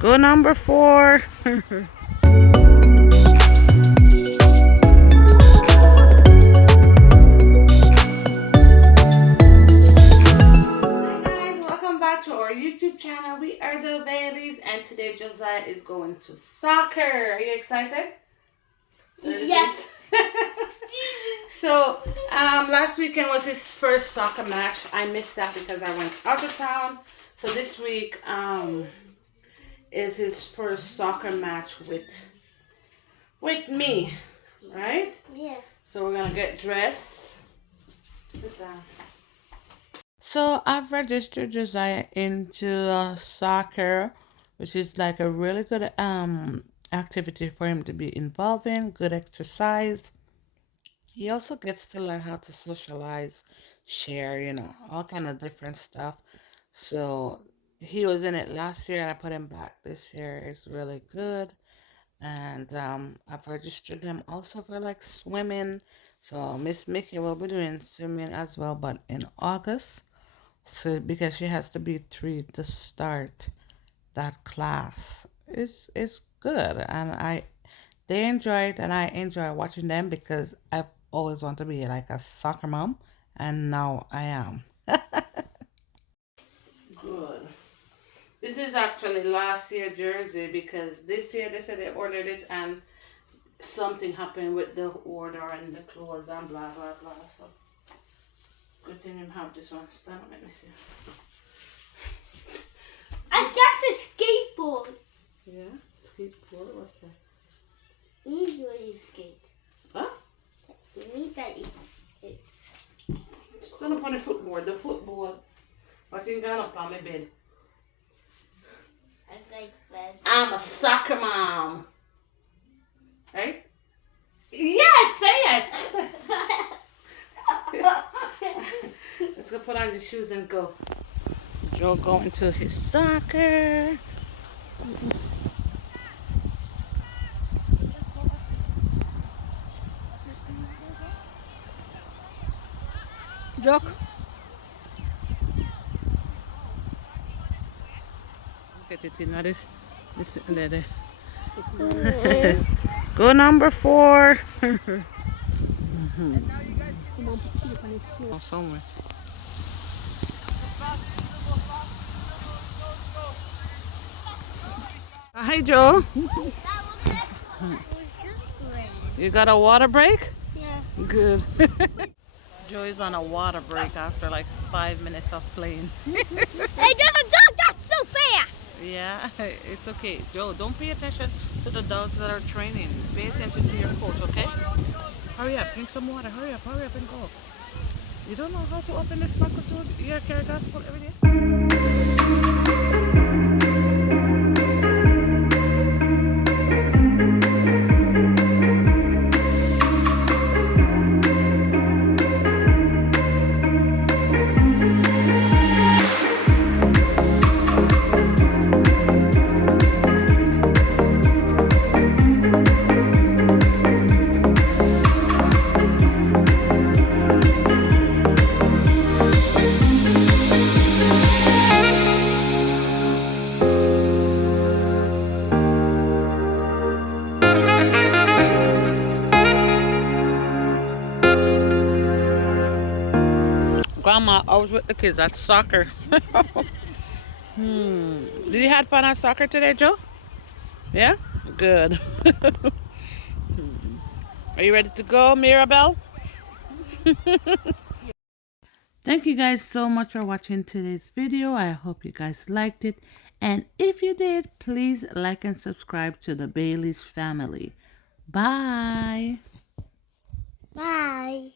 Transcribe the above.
Go number 4. To our YouTube channel. We are the Baileys, and today Josiah is going to soccer. Are you excited? Yes. So last weekend was his first soccer match. I missed that because I went out of town. So this week is his first soccer match with me, right? Yeah. So we're gonna get dressed. Sit down. So I've registered Josiah into soccer, which is like a really good activity for him to be involved in, good exercise. He also gets to learn how to socialize, share, all kind of different stuff. So he was in it last year and I put him back this year. It's really good. And I've registered him also for like swimming. So Miss Mickey will be doing swimming as well, but in August. So because she has to be 3 to start that class. It's good and they enjoy it and I enjoy watching them because I've always wanted to be like a soccer mom and now I am. Good. This is actually last year jersey because this year they said they ordered it and something happened with the order and the clothes and blah blah blah. So good thing you have this one. Stand up, let me see. I got the skateboard. Yeah, skateboard. What's that? Usually skate. Huh? You need that it's. Stand up on the footboard. The footboard. What you got up on my bed? I like that. I'm a soccer mom. Right? Yes, say it. Let's go put on your shoes and go. Joe going to his soccer. Joke. Look at it, this there. Go number 4. Oh, somewhere. Hi, Joe. That was just great. You got a water break? Yeah. Good. Joe is on a water break after like 5 minutes of playing. Hey, there's a dog that's so fast. Yeah, it's okay. Joe, don't pay attention to the dogs that are training. Pay attention to your coach, okay? Hurry up, drink some water. Hurry up and go. You don't know how to open this bucket to your carry gospel every day? Grandma, I was with the kids at soccer. Did you have fun at soccer today, Joe? Yeah? Good. Are you ready to go, Mirabelle? Thank you guys so much for watching today's video. I hope you guys liked it. And if you did, please like and subscribe to the Baileys family. Bye. Bye.